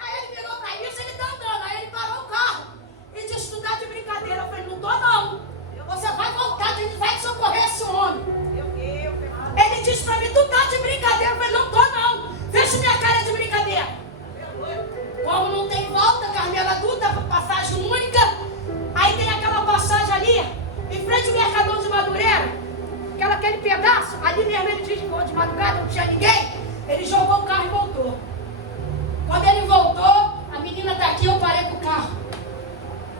Aí ele virou para isso, ele está andando. Aí ele parou o carro e disse: tu tá de brincadeira. Eu falei: não tô não. Você vai voltar, a gente vai socorrer esse homem. Ele disse para mim: tu tá de brincadeira. Eu falei: não tô não. Veja minha cara de brincadeira. Como não tem volta, Carmela Dutra, passagem única, aí tem aquela passagem ali, em frente ao Mercador de Madureira, aquele pedaço, ali mesmo ele diz que de madrugada não tinha ninguém, ele jogou o carro e voltou. Quando ele voltou, a menina tá aqui, eu parei com o carro.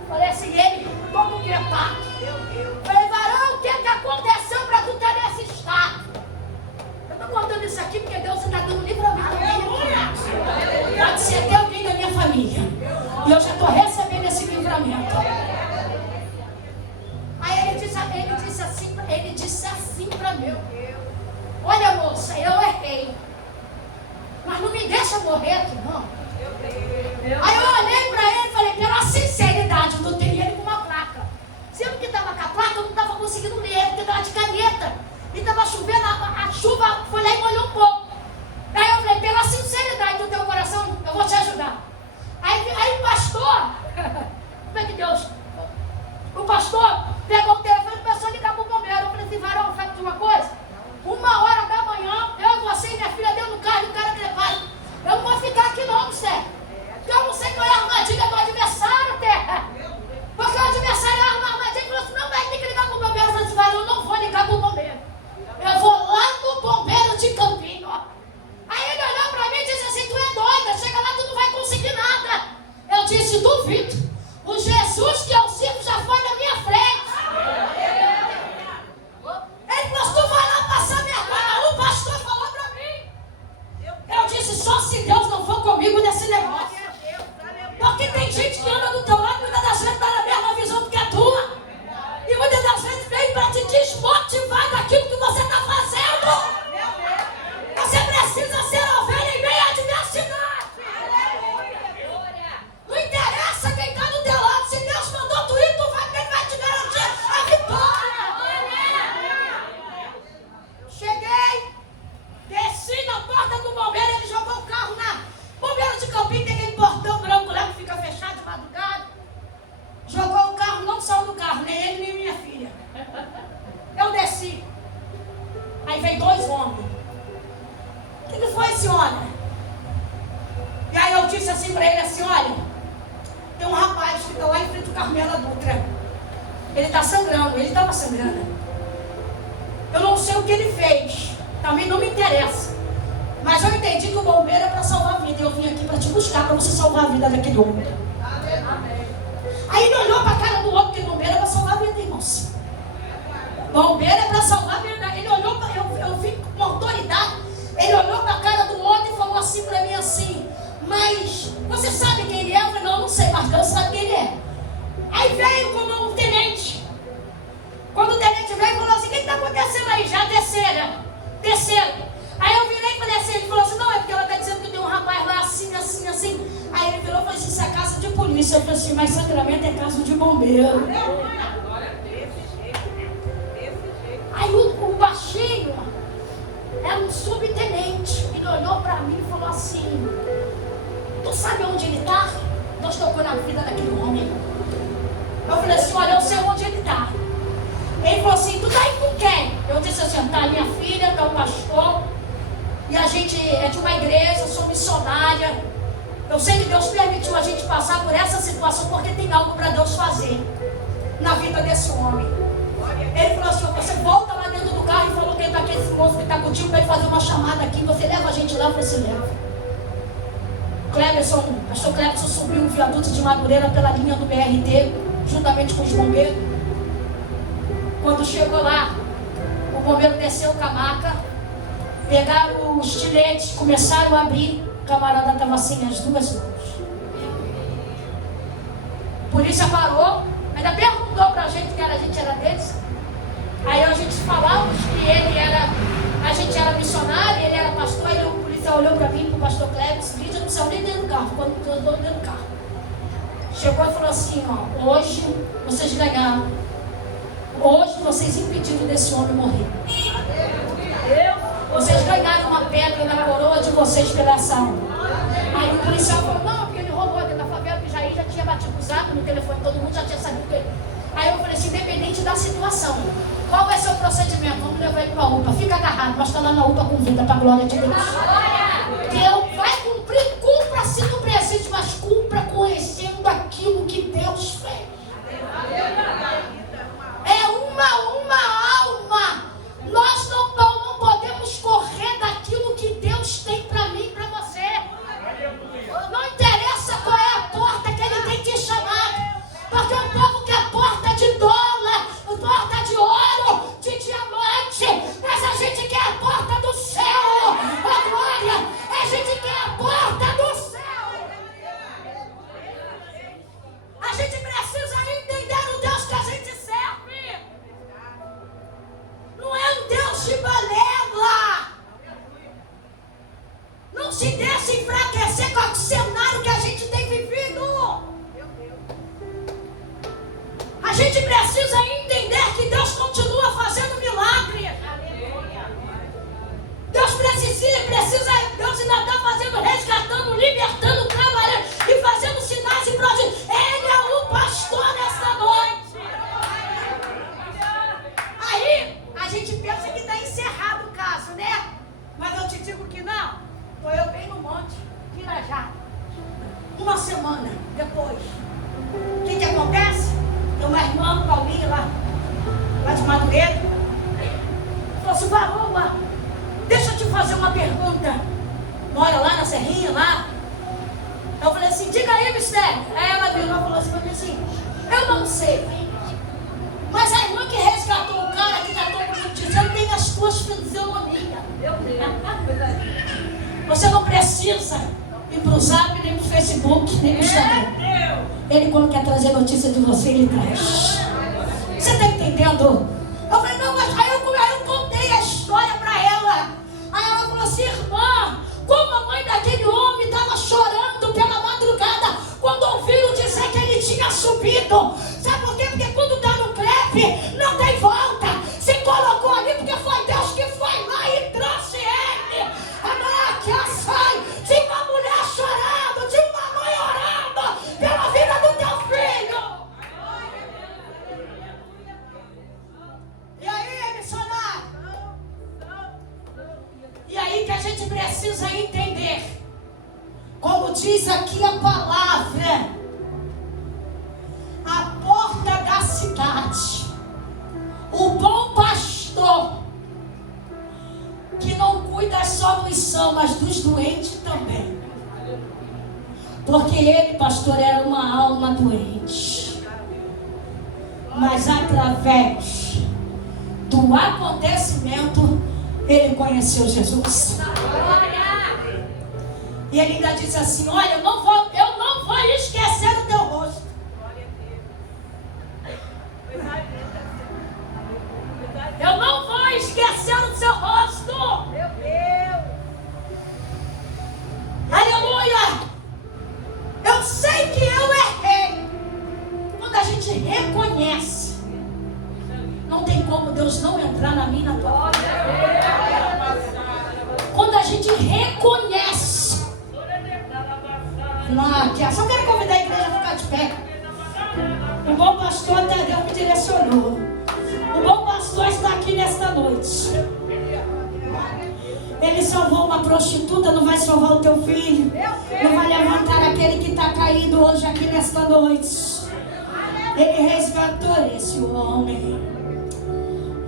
Falei assim, ele, como crepado. Falei: varão, o que aconteceu para tu estar nesse estado? Eu tô contando isso aqui porque Deus está dando livramento. Pode ser até alguém da minha família. E eu já estou recebendo esse livramento. Aí ele disse assim para mim: olha, moça, eu errei, mas não me deixa morrer aqui não. Aí eu olhei para ele e falei: pela sinceridade, tu teria ele com uma placa. Sendo que estava com a placa, eu não estava conseguindo ler, porque estava de caneta. E estava chovendo, a chuva foi lá e molhou um pouco. Aí eu falei: pela sinceridade do teu coração, eu vou te ajudar. Aí o pastor, como é que Deus? O pastor pegou o telefone e começou a ligar para o bombeiro. Eu falei assim: varão, sabe de uma coisa? 1h da manhã, eu, você e minha filha dentro do carro e o cara crepado. Eu não vou ficar aqui não, você. Porque eu não sei qual é a armadilha do adversário, terra. Porque o adversário arma a armadilha e falou assim: não vai ter que ligar para o bombeiro. Eu falei assim: varão, eu não vou ligar para o bombeiro. Eu vou lá no bombeiro de Campinho. Aí ele olhou para mim e disse assim: tu é doida, chega lá, tu não vai conseguir nada. Eu disse: duvido. O Jesus que eu sirvo já foi na minha frente. Ele falou: tu vai lá passar vergonha. O pastor falou para mim. Eu disse: só se Deus não for comigo nesse negócio. Porque tem gente que anda do teu lado, muitas das vezes está na mesma visão do que a tua. E muitas das vezes vem para te desmotivar daquilo que você está fazendo. Você precisa ser ovelha em meio à adversidade. Não interessa quem está do teu lado. Se Deus mandou tu ir, tu vai, porque Ele vai te garantir a vitória. Cheguei, desci na porta do bombeiro, ele jogou o carro na... Bombeiro de Campinho tem aquele portão branco lá que fica fechado de madrugada. Jogou o carro, não saiu do carro, nem ele nem minha filha. Eu desci. Aí veio 2 homens. O que foi, senhora? E aí eu disse assim para ele assim: olha, tem um rapaz que está lá em frente do Carmela Dutra. Ele está sangrando, ele estava sangrando. Eu não sei o que ele fez, também não me interessa. Mas eu entendi que o bombeiro é para salvar a vida. Eu vim aqui para te buscar, para você salvar a vida daquele homem. Aí ele olhou para a cara do outro, que bombeiro é para salvar a vida, irmãos. Bombeiro é para salvar a vida. Ele olhou para eu vim com autoridade. Ele olhou para a cara do outro e falou assim para mim assim: mas você sabe quem ele é? Eu falei: não sei, mas Deus sabe quem ele é. Aí veio como um tenente. Quando o tenente veio, falou assim: o que está acontecendo aí? Já desceram. Aí eu virei e falei assim, ele falou assim: não, é porque ela está dizendo que tem um rapaz lá assim, assim, assim. Aí ele virou e falou assim: isso é casa de polícia. Eu falei assim: mas sangramento é casa de bombeiro. Aí o baixinho era um subtenente. Ele olhou para mim e falou assim: tu sabe onde ele está? Nós tocou na vida daquele homem. Eu falei assim: olha, eu sei onde ele está. Ele falou assim: tu tá aí com quem? Eu disse assim: tá minha filha, tá o pastor. E a gente é de uma igreja, eu sou missionária. Eu sei que Deus permitiu a gente passar por essa situação porque tem algo para Deus fazer na vida desse homem. Ele falou assim: você volta lá dentro do carro e falou que ele está aqui, esse moço que está contigo, vai fazer uma chamada aqui. Você leva a gente lá? Eu falei assim: leva. Pastor Cleberson subiu um viaduto de Madureira pela linha do BRT, juntamente com os bombeiros. Quando chegou lá, o bombeiro desceu com a maca. Pegaram os estiletes, começaram a abrir. O camarada estava assim, as 2 mãos. A polícia parou, ainda perguntou para a gente que a gente era deles. Aí a gente falava que ele era. A gente era missionário, ele era pastor, e o policial olhou para mim, para o pastor Cleber, disse: Lídia, não precisa nem dentro do carro, quando eu estou dentro do carro. Chegou e falou assim: ó, hoje vocês ganharam. Hoje vocês impediram desse homem morrer. Vocês ganharam uma pedra na coroa de vocês pela ação. Aí o policial falou: não, porque ele roubou dentro da favela, que já tinha batido o zap no telefone, todo mundo já tinha sabido que ele... Aí eu falei assim: independente da situação, qual vai ser o procedimento? Vamos levar ele para a UPA. Fica agarrado, mas está lá na UPA com vida, para a glória de Deus. Deus vai cumprir, cumpra-se no presente, mas cumpra conhecendo aquilo que Deus fez. É uma alma. Nós não podemos correr daquilo que Deus tem para mim e para você. Não interessa qual é a porta que Ele tem te chamado, porque o povo quer porta de dólar, porta de ouro, de diamante, mas a gente quer a porta do céu. A glória, a gente quer a porta do céu. A gente precisa entender o Deus que a gente serve. Não é um Deus de balela. Não se deixe enfraquecer com o cenário que a gente tem vivido. A gente precisa entender que Deus continua fazendo milagre. Deus ainda está fazendo, resgatando, libertando, trabalhando e fazendo sinais e prodígios. Ele é o pastor nesta noite. Aí a gente pensa que está encerrado o caso, né? Mas eu te digo que não. Estou eu bem no monte, Pirajá. Uma semana depois, o que acontece? Tem uma irmã, Paulinha, lá de Madureira, falou assim: Varoma, deixa eu te fazer uma pergunta. Mora lá na Serrinha, lá. Eu falei assim: diga aí, mistério. Aí ela virou e falou assim para mim assim: eu não sei, mas a irmã que resgatou o cara, que está todo mundo dizendo, tem as tuas fisionomias. Meu Deus. Você não precisa ir para o Zap, nem para o Facebook, nem para o Instagram. Ele, quando quer trazer notícia de você, ele traz. Você está entendendo? Eu falei: não, mas aí eu contei a história para ela. Aí ela falou assim: irmã, como a mãe daquele homem estava chorando pela madrugada quando ouviram dizer que ele tinha subido. Sabe por quê? Porque quando dá no crepe, não tem volta. Se colocou ali porque foi Deus que foi lá e trouxe ele. Tinha uma mulher chorando, tinha uma mãe orando pela vida do teu filho. E aí, missionário? E aí que a gente precisa entender, como diz aqui a palavra, a porta da cidade, o bom pastor, que não cuida só dos sãos, mas dos doentes também. Porque ele, pastor, era uma alma doente. Mas através do acontecimento, ele conheceu Jesus. E ele ainda disse assim: olha, eu não vou esquecer o teu rosto. Eu não vou esquecer o seu rosto. Meu Deus. Aleluia. Eu sei que eu errei. Quando a gente reconhece, não tem como Deus não entrar na minha e na tua vida. Quando a gente reconhece, só quero convidar a igreja a ficar de pé. O bom pastor Tadeu me direcionou. O bom pastor está aqui nesta noite. Ele salvou uma prostituta, não vai salvar o teu filho. Não vai levantar aquele que está caído hoje aqui nesta noite. Ele resgatou esse homem.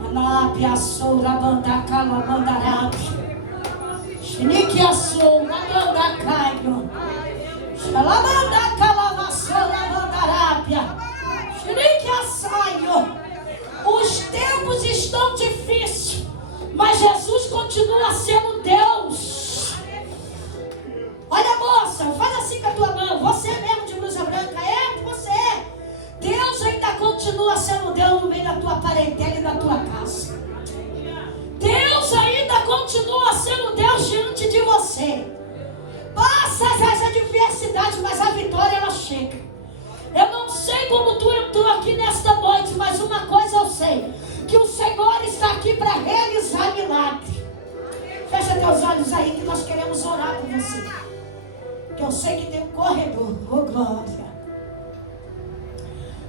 Anapiaçou, rabandacala, bandarapi. Xiniquiaçou, rabandacaio. Xalabandacala, vassoura, bandarapia. Xiniquiaçaio. Os tempos estão difíceis, mas Jesus continua sendo Deus. Olha, moça, faz assim com a tua mão. Você mesmo de blusa branca, você. Deus ainda continua sendo Deus no meio da tua parentela e da tua casa. Deus ainda continua sei. Passa as adversidades, mas a vitória ela chega. Eu não sei como tu entrou aqui nesta noite, mas uma coisa eu sei: que o Senhor está aqui para realizar milagre. Fecha teus olhos aí que nós queremos orar por você. Que eu sei que tem um corredor. Oh, glória.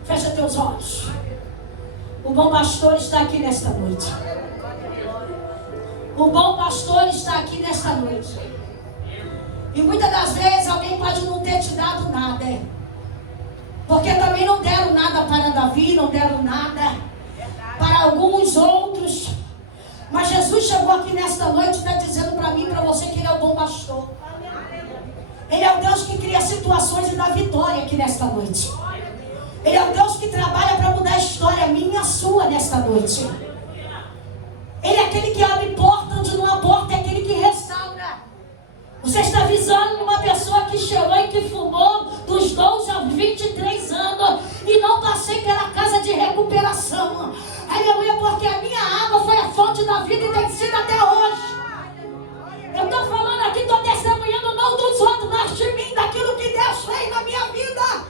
Fecha teus olhos. O bom pastor está aqui nesta noite. O bom pastor está aqui nesta noite. E muitas das vezes alguém pode não ter te dado nada. Porque também não deram nada para Davi, não deram nada para alguns outros. Mas Jesus chegou aqui nesta noite e está dizendo para mim e para você que Ele é o bom pastor. Ele é o Deus que cria situações e dá vitória aqui nesta noite. Ele é o Deus que trabalha para mudar a história minha e a sua nesta noite. Ele é aquele que abre porta onde não há porta, é aquele que restaura. Você está visando uma pessoa que cheirou e que fumou dos 12 aos 23 anos e não passei pela casa de recuperação. Aleluia, porque a minha água foi a fonte da vida e tem sido até hoje. Eu estou falando aqui, estou testemunhando não dos outros, mas de mim, daquilo que Deus fez na minha vida.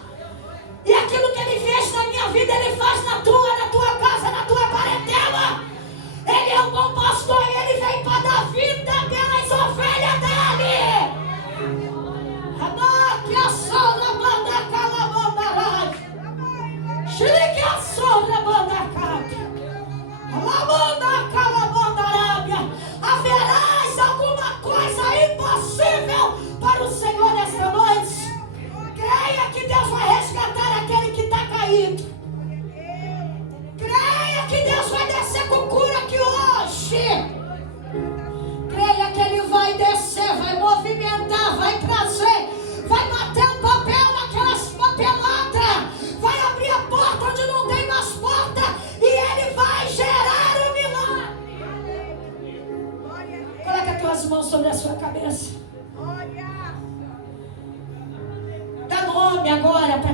E aquilo que Ele fez na minha vida, Ele faz na tua casa, na tua parentela. Ele é um bom pastor e Ele vem para dar vida pelas ovelhas dEle. Que a sola banda calabanda, xerique a sola banda calabanda, haverás alguma coisa impossível para o Senhor nesta noite? Creia que Deus vai resgatar aquele que está caído. Creia que Deus vai descer com cura aqui hoje. Creia que Ele vai descer, vai movimentar, vai trazer, vai bater um papel naquelas papeladas, vai abrir a porta onde não tem mais porta e Ele vai gerar um milagre. Coloca as tuas mãos sobre a sua cabeça. Dá nome agora para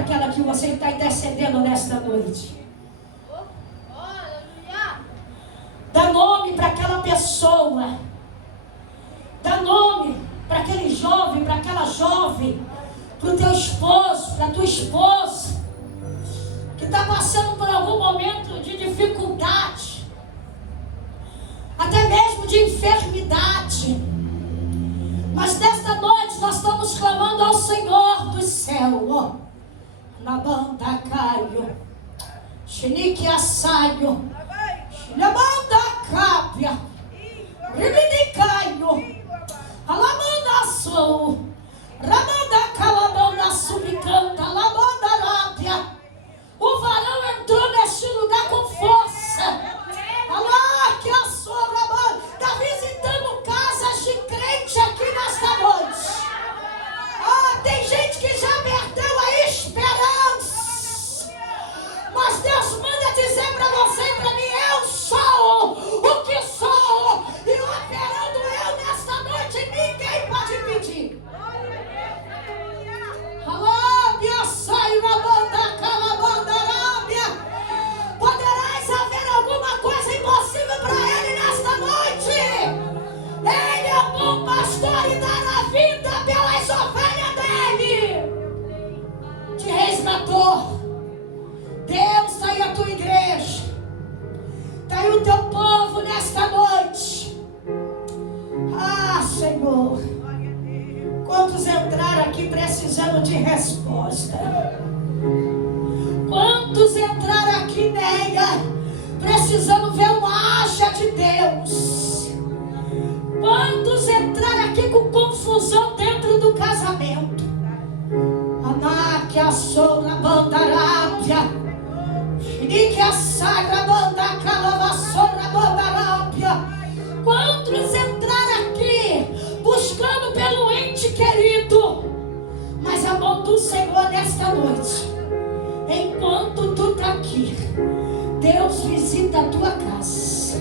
aquela que você está intercedendo nesta noite. Dá nome para aquela pessoa. Dá nome para aquele jovem, para aquela jovem, para o teu esposo, para a tua esposa, que está passando por algum momento de dificuldade, até mesmo de enfermidade. Mas nesta noite nós estamos clamando ao Senhor do céu. Na banda caio, xinique assaio, xinabanda cápia, ribidicaio, alamanda sou, ramanda calabanda subicanta, alamanda lápia. O varão entrou neste lugar com força. Alá, que a sua ramanda está visitando casas de crente aqui nesta noite. Tem gente que já perdeu a esperança. Mas Deus manda dizer para você e para mim: eu sou o que sou. E operando eu nesta noite, ninguém pode impedir. Alábia, sai na banda, calabanda, arábia. Poderás haver alguma coisa impossível para Ele nesta noite. Ele é o bom pastor e dará vida pelas ovelhas dEle. Te resgatou. Deus, está aí a tua igreja. Está aí o teu povo nesta noite. Senhor, quantos entraram aqui precisando de resposta? Quantos entraram aqui, Neia, precisando ver uma haja de Deus? Quantos entraram aqui com confusão dentro do casamento? Anáquia, soura, bandarápia, xinique, sagra, banda, calavassora, bandarápia. Quantos entraram aqui buscando pelo ente querido? Mas a mão do Senhor nesta noite, enquanto tu está aqui, Deus visita a tua casa.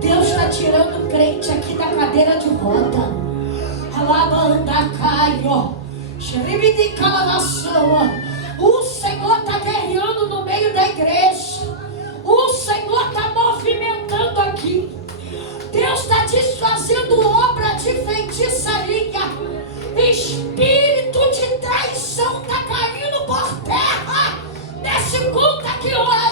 Deus está tirando o crente aqui da cadeira de roda. Alabanda caio, xeribi calavaçoa. O Senhor está guerreando no meio da igreja. O Senhor está movimentando aqui. Deus está desfazendo obra de feitiço. espírito de traição está caindo por terra nesse culto aqui hoje.